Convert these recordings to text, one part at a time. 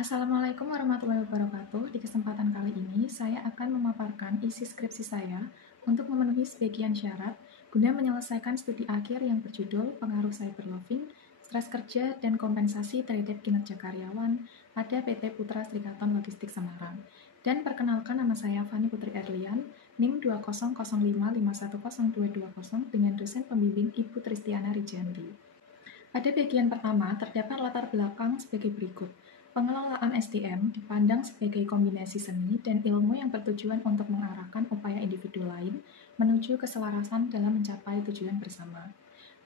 Assalamualaikum warahmatullahi wabarakatuh. Di kesempatan kali ini, saya akan memaparkan isi skripsi saya untuk memenuhi sebagian syarat guna menyelesaikan studi akhir yang berjudul Pengaruh Cyberloving, Stres Kerja, dan Kompensasi Terhadap Kinerja Karyawan pada PT Putra Serikatan Logistik Semarang. Dan perkenalkan, nama saya Fani Putri Erlian, NIM 20055100220 dengan dosen pembimbing Ibu Tristiana Rijanti. Pada bagian pertama, terdapat latar belakang sebagai berikut. Pengelolaan SDM dipandang sebagai kombinasi seni dan ilmu yang bertujuan untuk mengarahkan upaya individu lain menuju keselarasan dalam mencapai tujuan bersama.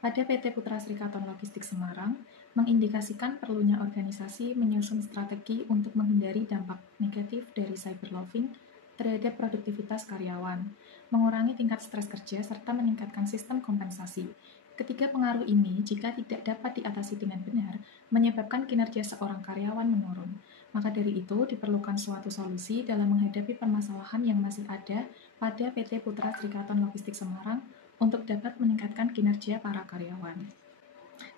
Pada PT Putra Serikatan Logistik Semarang, mengindikasikan perlunya organisasi menyusun strategi untuk menghindari dampak negatif dari cyberloving terhadap produktivitas karyawan, mengurangi tingkat stres kerja, serta meningkatkan sistem kompensasi. Ketiga pengaruh ini, jika tidak dapat diatasi dengan benar, menyebabkan kinerja seorang karyawan menurun. Maka dari itu, diperlukan suatu solusi dalam menghadapi permasalahan yang masih ada pada PT Putra Serikatan Logistik Semarang untuk dapat meningkatkan kinerja para karyawan.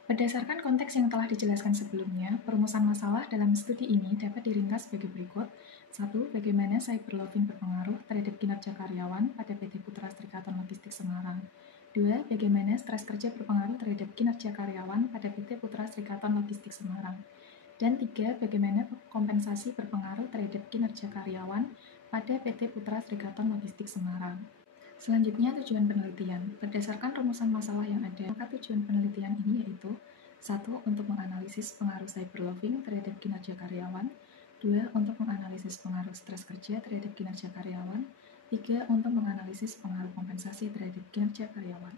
Berdasarkan konteks yang telah dijelaskan sebelumnya, perumusan masalah dalam studi ini dapat diringkas sebagai berikut. 1. Bagaimana cyberloving berpengaruh terhadap kinerja karyawan pada PT Putra Serikatan Logistik Semarang. 2. Bagaimana stres kerja berpengaruh terhadap kinerja karyawan pada PT Putra Serikatan Logistik Semarang. Dan 3. Bagaimana kompensasi berpengaruh terhadap kinerja karyawan pada PT Putra Serikatan Logistik Semarang. Selanjutnya, tujuan penelitian. Berdasarkan rumusan masalah yang ada, maka tujuan penelitian ini yaitu 1. Untuk menganalisis pengaruh cyberloving terhadap kinerja karyawan. 2. Untuk menganalisis pengaruh stres kerja terhadap kinerja karyawan. 3. Untuk menganalisis pengaruh kompensasi terhadap kinerja karyawan.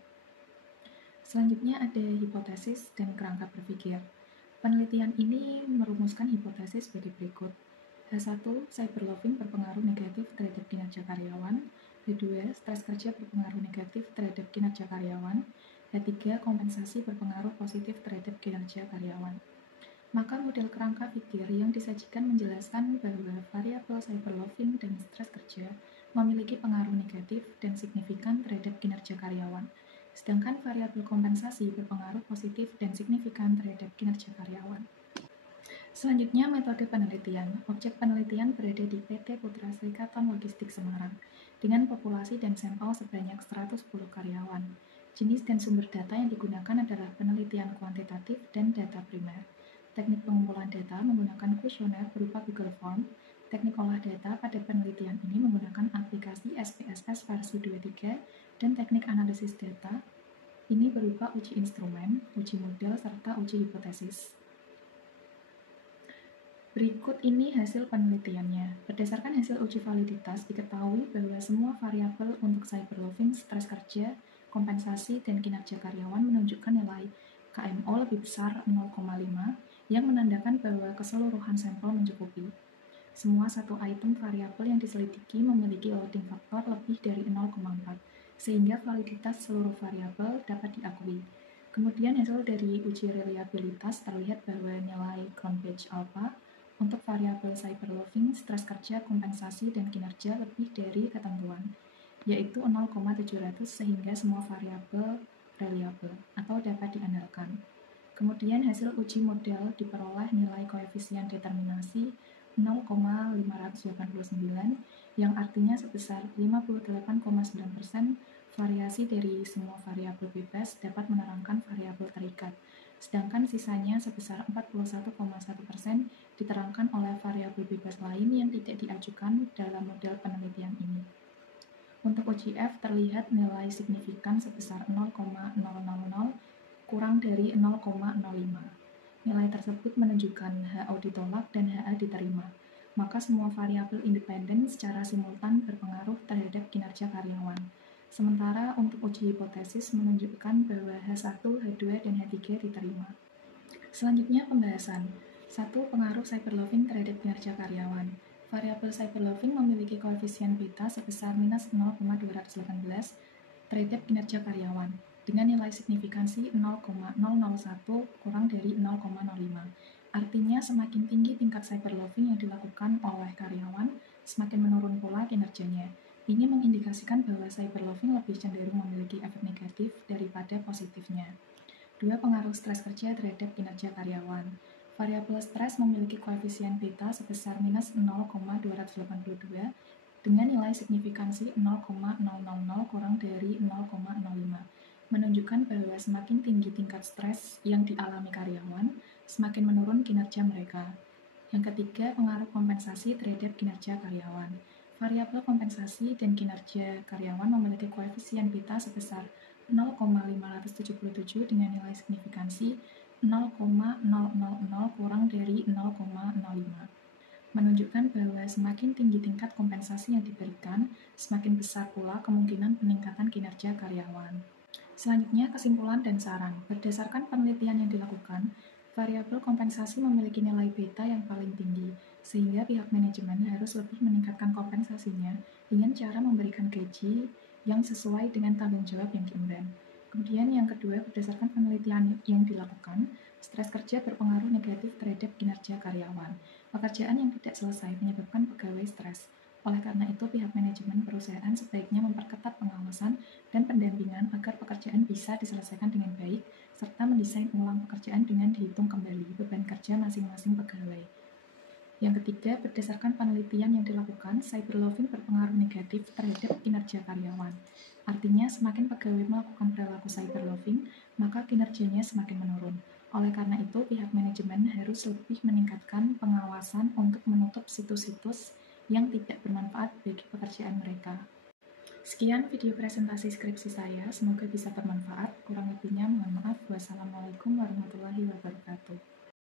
Selanjutnya ada hipotesis dan kerangka berpikir. Penelitian ini merumuskan hipotesis sebagai berikut. H1, cyberloving berpengaruh negatif terhadap kinerja karyawan. H2, stres kerja berpengaruh negatif terhadap kinerja karyawan. H3, kompensasi berpengaruh positif terhadap kinerja karyawan. Maka model kerangka pikir yang disajikan menjelaskan bahwa variabel cyberloving dan stres kerja memiliki pengaruh negatif dan signifikan terhadap kinerja karyawan, sedangkan variabel kompensasi berpengaruh positif dan signifikan terhadap kinerja karyawan. Selanjutnya, metode penelitian. Objek penelitian berada di PT Putra Serikatan Logistik Semarang dengan populasi dan sampel sebanyak 110 karyawan. Jenis dan sumber data yang digunakan adalah penelitian kuantitatif dan data primer. Teknik pengumpulan data menggunakan kuesioner berupa Google Form. Teknik olah data pada penelitian ini menggunakan aplikasi SPSS versi 23 dan teknik analisis data ini berupa uji instrumen, uji model, serta uji hipotesis. Berikut ini hasil penelitiannya. Berdasarkan hasil uji validitas, diketahui bahwa semua variabel untuk cyberloving, stres kerja, kompensasi, dan kinerja karyawan menunjukkan nilai KMO lebih besar 0,5 yang menandakan bahwa keseluruhan sampel mencukupi. Semua satu item variabel yang diselidiki memiliki loading faktor lebih dari 0,4, sehingga validitas seluruh variabel dapat diakui. Kemudian hasil dari uji reliabilitas terlihat bahwa nilai ground batch alpha untuk variabel cyberloving, stres kerja, kompensasi, dan kinerja lebih dari ketentuan, yaitu 0,700 sehingga semua variabel reliable atau dapat diandalkan. Kemudian hasil uji model diperoleh nilai koefisien determinasi 0,589 yang artinya sebesar 58,9% variasi dari semua variabel bebas dapat menerangkan variabel terikat, sedangkan sisanya sebesar 41,1% diterangkan oleh variabel bebas lain yang tidak diajukan dalam model penelitian ini. Untuk uji F terlihat nilai signifikan sebesar 0,000 kurang dari 0,05. Nilai tersebut menunjukkan HO ditolak dan HA diterima. Maka semua variabel independen secara simultan berpengaruh terhadap kinerja karyawan. Sementara untuk uji hipotesis menunjukkan bahwa H1, H2, dan H3 diterima. Selanjutnya pembahasan. 1. Pengaruh cyberloving terhadap kinerja karyawan. Variabel cyberloving memiliki koefisien beta sebesar minus 0,218 terhadap kinerja karyawan dengan nilai signifikansi 0,001 kurang dari 0,05. Artinya semakin tinggi tingkat cyberloving yang dilakukan oleh karyawan, semakin menurun pula kinerjanya. Ini mengindikasikan bahwa cyberloving lebih cenderung memiliki efek negatif daripada positifnya. 2. Pengaruh stres kerja terhadap kinerja karyawan. Variabel stres memiliki koefisien beta sebesar minus 0,282 dengan nilai signifikansi 0,000 kurang dari 0,05, menunjukkan bahwa semakin tinggi tingkat stres yang dialami karyawan, semakin menurun kinerja mereka. Yang ketiga, pengaruh kompensasi terhadap kinerja karyawan. Variabel kompensasi dan kinerja karyawan memiliki koefisien beta sebesar 0,577 dengan nilai signifikansi 0,000 kurang dari 0,05, menunjukkan bahwa semakin tinggi tingkat kompensasi yang diberikan, semakin besar pula kemungkinan peningkatan kinerja karyawan. Selanjutnya, kesimpulan dan saran. Berdasarkan penelitian yang dilakukan, variabel kompensasi memiliki nilai beta yang paling tinggi, sehingga pihak manajemen harus lebih meningkatkan kompensasinya dengan cara memberikan gaji yang sesuai dengan tanggung jawab yang diemban. Kemudian yang kedua, berdasarkan penelitian yang dilakukan, stres kerja berpengaruh negatif terhadap kinerja karyawan. Pekerjaan yang tidak selesai menyebabkan pegawai stres. Oleh karena itu, pihak manajemen perusahaan sebaiknya memperketat pengawasan dan pendampingan agar pekerjaan bisa diselesaikan dengan baik, serta mendesain ulang pekerjaan dengan dihitung kembali beban kerja masing-masing pegawai. Yang ketiga, berdasarkan penelitian yang dilakukan, cyberloving berpengaruh negatif terhadap kinerja karyawan. Artinya, semakin pegawai melakukan perilaku cyberloving, maka kinerjanya semakin menurun. Oleh karena itu, pihak manajemen harus lebih meningkatkan pengawasan untuk menutup situs-situs yang tidak bermanfaat bagi pekerjaan mereka. Sekian video presentasi skripsi saya, semoga bisa bermanfaat. Kurang lebihnya mohon maaf. Wassalamualaikum warahmatullahi wabarakatuh.